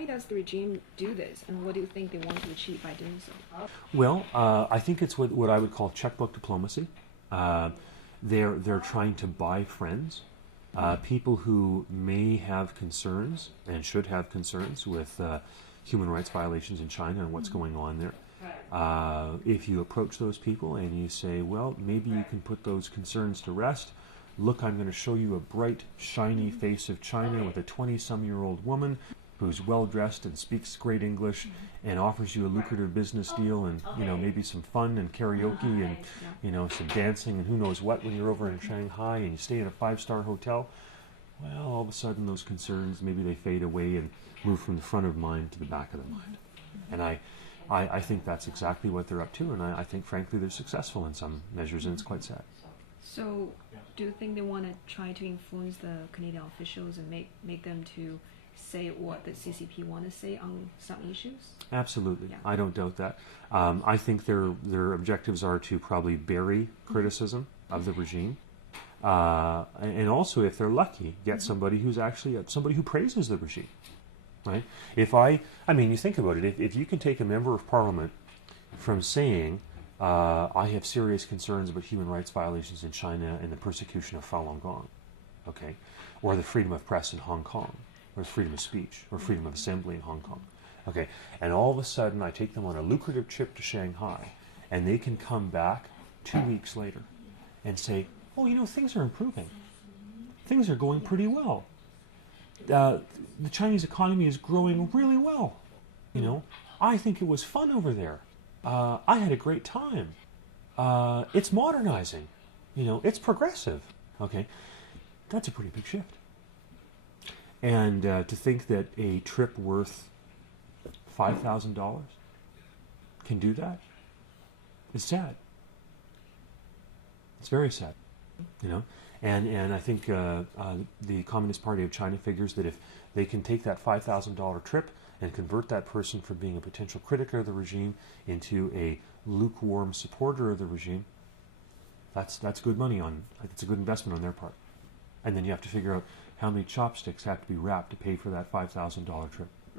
why does the regime do this, and what do you think they want to achieve by doing so? Well, I think it's what I would call checkbook diplomacy. They're trying to buy friends, people who may have concerns and should have concerns with human rights violations in China and what's going on there. If you approach those people and you say, well, maybe you can put those concerns to rest. Look, I'm going to show you a bright, shiny face of China with a 20-some-year-old woman who's well-dressed and speaks great English and offers you a lucrative business deal and, maybe some fun and karaoke and, some dancing and who knows what when you're over in Shanghai and you stay in a 5-star hotel. Well, all of a sudden those concerns, maybe they fade away and move from the front of mind to the back of the mind. And I think that's exactly what they're up to, and I think, frankly, they're successful in some measures, and it's quite sad. So, do you think they want to try to influence the Canadian officials and make them to say what the CCP want to say on some issues? Absolutely. Yeah. I don't doubt that. I think their objectives are to probably bury criticism of the regime, and also, if they're lucky, get somebody who's actually somebody who praises the regime. Right? You think about it. If you can take a member of parliament from saying, I have serious concerns about human rights violations in China and the persecution of Falun Gong, okay, or the freedom of press in Hong Kong, or freedom of speech, or freedom of assembly in Hong Kong, okay, and all of a sudden I take them on a lucrative trip to Shanghai, and they can come back 2 weeks later and say, oh, things are improving. Things are going pretty well. The Chinese economy is growing really well. I think it was fun over there. I had a great time. It's modernizing. It's progressive. Okay, that's a pretty big shift. And to think that a trip worth $5,000 can do that is sad. It's very sad. And I think the Communist Party of China figures that if they can take that $5,000 trip and convert that person from being a potential critic of the regime into a lukewarm supporter of the regime, that's good money it's a good investment on their part. And then you have to figure out how many chopsticks have to be wrapped to pay for that $5,000 trip.